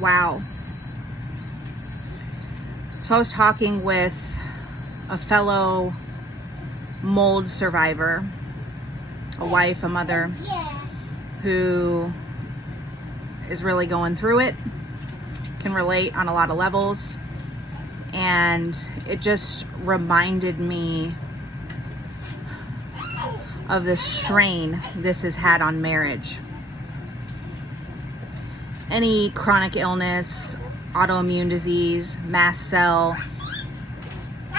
Wow. So I was talking with a fellow mold survivor, a wife, a mother, who is really going through it, can relate on a lot of levels, and it just reminded me of the strain this has had on marriage. Any chronic illness, autoimmune disease, mast cell,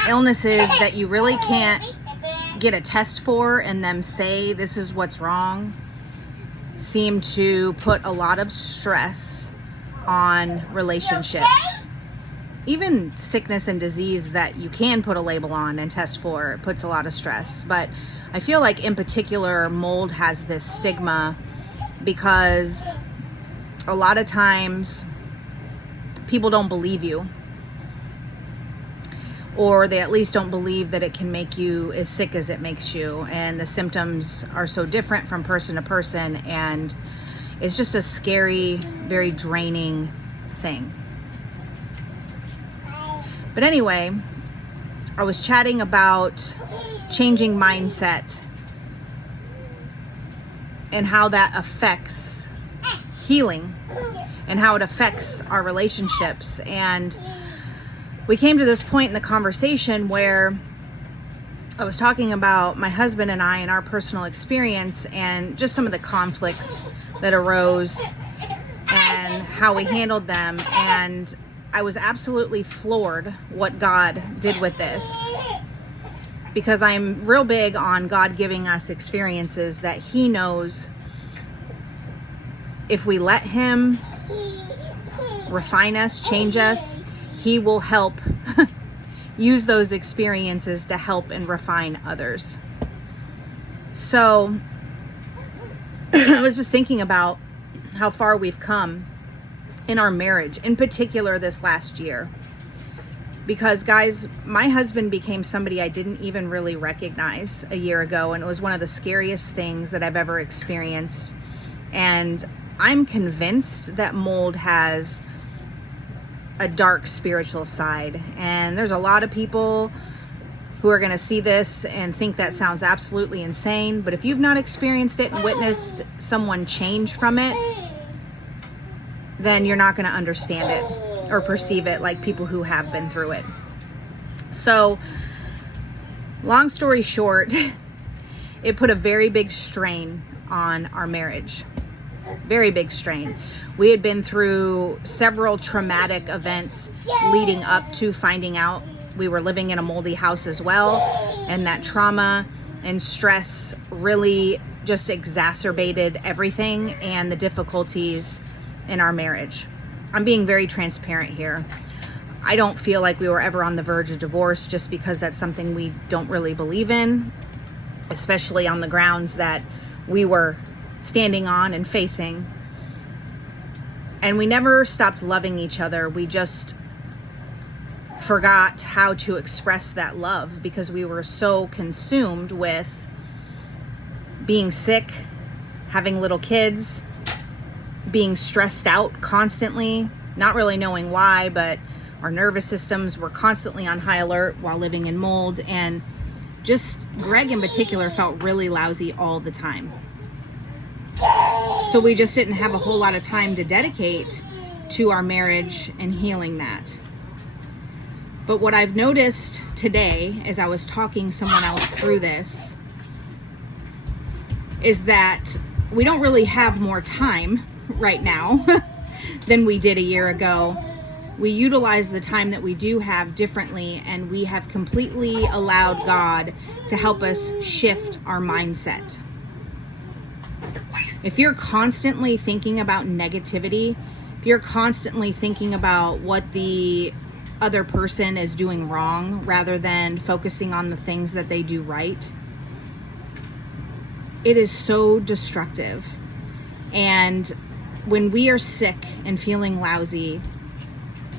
illnesses that you really can't get a test for and them say this is what's wrong, seem to put a lot of stress on relationships. Even sickness and disease that you can put a label on and test for puts a lot of stress. But I feel like in particular mold has this stigma because a lot of times people don't believe you, or they at least don't believe that it can make you as sick as it makes you, and the symptoms are so different from person to person, and it's just a scary, very draining thing. But anyway, I was chatting about changing mindset and how that affects healing and how it affects our relationships. And we came to this point in the conversation where I was talking about my husband and I and our personal experience and just some of the conflicts that arose and how we handled them. And I was absolutely floored what God did with this, because I'm real big on God giving us experiences that He knows if we let Him refine us, change us, He will help use those experiences to help and refine others. So I was just thinking about how far we've come in our marriage, in particular this last year. Because guys, my husband became somebody I didn't even really recognize a year ago, and it was one of the scariest things that I've ever experienced. And I'm convinced that mold has a dark spiritual side, and there's a lot of people who are going to see this and think that sounds absolutely insane. But if you've not experienced it and witnessed someone change from it, then you're not going to understand it or perceive it like people who have been through it. So, long story short, it put a very big strain on our marriage. Very big strain. We had been through several traumatic events leading up to finding out we were living in a moldy house as well. And that trauma and stress really just exacerbated everything and the difficulties in our marriage. I'm being very transparent here. I don't feel like we were ever on the verge of divorce, just because that's something we don't really believe in, especially on the grounds that we were standing on and facing. And we never stopped loving each other. We just forgot how to express that love because we were so consumed with being sick, having little kids, being stressed out constantly, not really knowing why, but our nervous systems were constantly on high alert while living in mold. And just Greg in particular felt really lousy all the time. So we just didn't have a whole lot of time to dedicate to our marriage and healing that. But what I've noticed today, as I was talking someone else through this, is that we don't really have more time right now than we did a year ago. We utilize the time that we do have differently, and we have completely allowed God to help us shift our mindset. If you're constantly thinking about negativity, if you're constantly thinking about what the other person is doing wrong rather than focusing on the things that they do right, it is so destructive. And when we are sick and feeling lousy,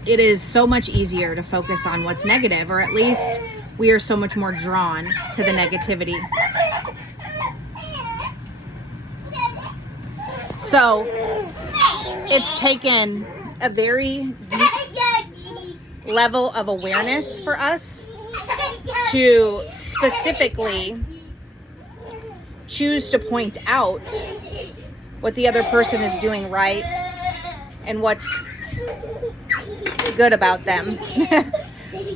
it is so much easier to focus on what's negative, or at least we are so much more drawn to the negativity. So it's taken a very deep level of awareness for us to specifically choose to point out what the other person is doing right and what's good about them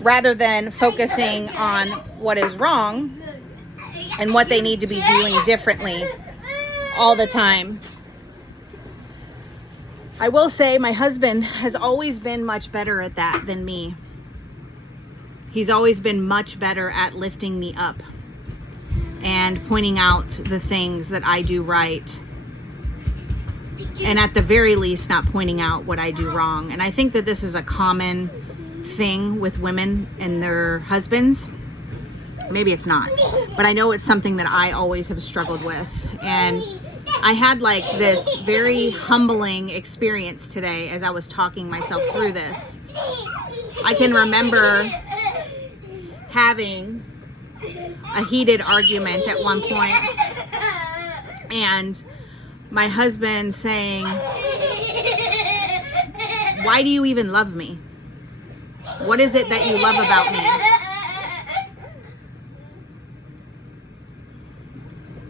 rather than focusing on what is wrong and what they need to be doing differently all the time. I will say my husband has always been much better at that than me. He's always been much better at lifting me up and pointing out the things that I do right. And at the very least, not pointing out what I do wrong. And I think that this is a common thing with women and their husbands. Maybe it's not, but I know it's something that I always have struggled with. And I had like this very humbling experience today as I was talking myself through this. I can remember having a heated argument at one point and my husband saying, "Why do you even love me? What is it that you love about me?"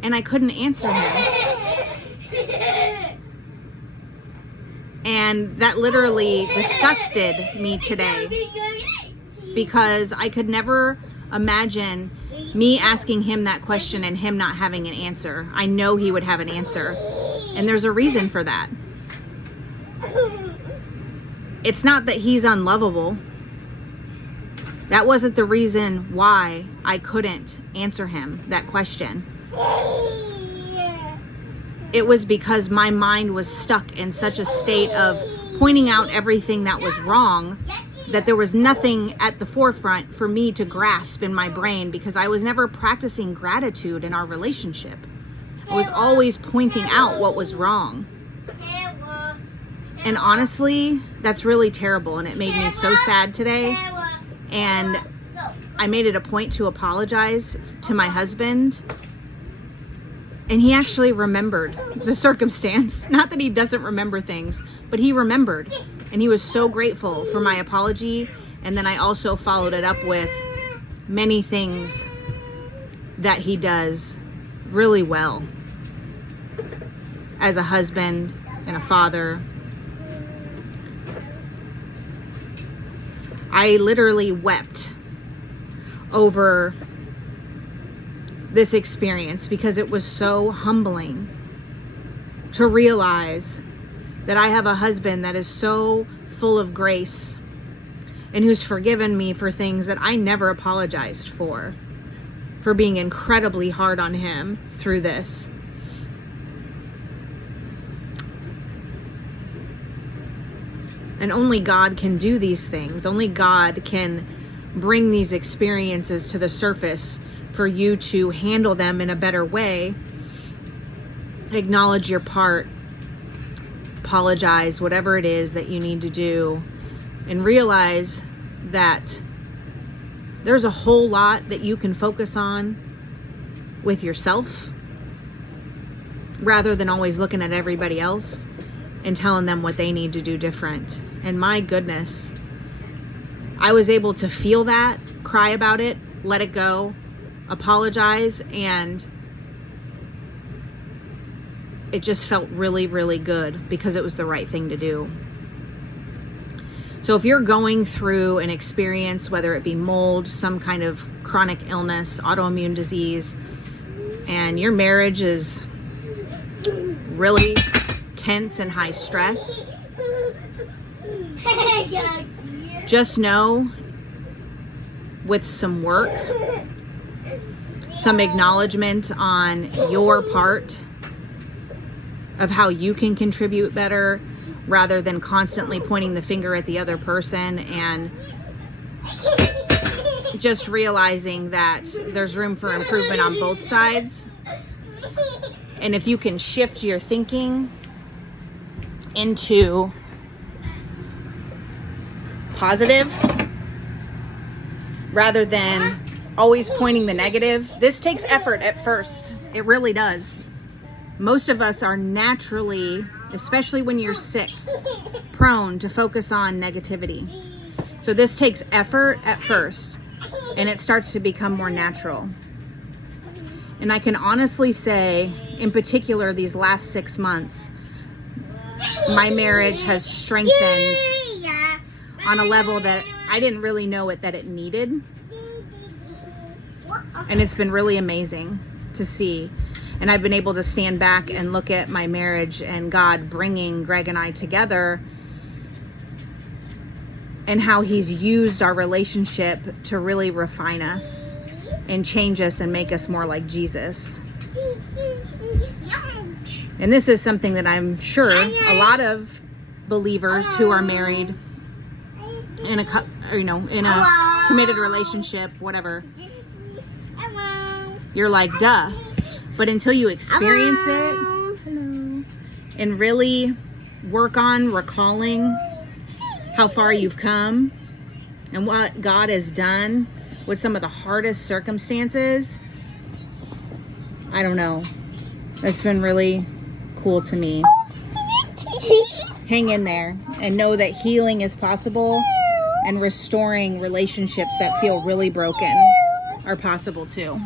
And I couldn't answer him. And that literally disgusted me today because I could never imagine me asking him that question and him not having an answer. I know he would have an answer. And there's a reason for that. It's not that he's unlovable. That wasn't the reason why I couldn't answer him that question. It was because my mind was stuck in such a state of pointing out everything that was wrong that there was nothing at the forefront for me to grasp in my brain because I was never practicing gratitude in our relationship. I was always pointing out what was wrong. And honestly, that's really terrible and it made me so sad today. And I made it a point to apologize to my husband. And he actually remembered the circumstance. Not that he doesn't remember things, but he remembered. And he was so grateful for my apology. And then I also followed it up with many things that he does really well as a husband and a father. I literally wept over this experience because it was so humbling to realize that I have a husband that is so full of grace and who's forgiven me for things that I never apologized for being incredibly hard on him through this. And only God can do these things. Only God can bring these experiences to the surface for you to handle them in a better way. Acknowledge your part. Apologize, whatever it is that you need to do. And realize that there's a whole lot that you can focus on with yourself rather than always looking at everybody else and telling them what they need to do different. And my goodness, I was able to feel that, cry about it, let it go, apologize, and it just felt really, really good because it was the right thing to do. So if you're going through an experience, whether it be mold, some kind of chronic illness, autoimmune disease, and your marriage is really tense and high stress, just know with some work, some acknowledgement on your part of how you can contribute better rather than constantly pointing the finger at the other person, and just realizing that there's room for improvement on both sides. And if you can shift your thinking into positive rather than always pointing the negative. This takes effort at first. It really does. Most of us are naturally especially when you're sick, prone to focus on negativity. So this takes effort at first, and it starts to become more natural. And I can honestly say, in particular, these last 6 months, my marriage has strengthened on a level that I didn't really know that it needed. And it's been really amazing to see. And I've been able to stand back and look at my marriage and God bringing Greg and I together, and how he's used our relationship to really refine us and change us and make us more like Jesus. And this is something that I'm sure a lot of believers who are married in a committed relationship, whatever, you're like, duh. But until you experience it and really work on recalling how far you've come and what God has done with some of the hardest circumstances, I don't know. It's been really cool to me. Hang in there and know that healing is possible, and restoring relationships that feel really broken are possible too.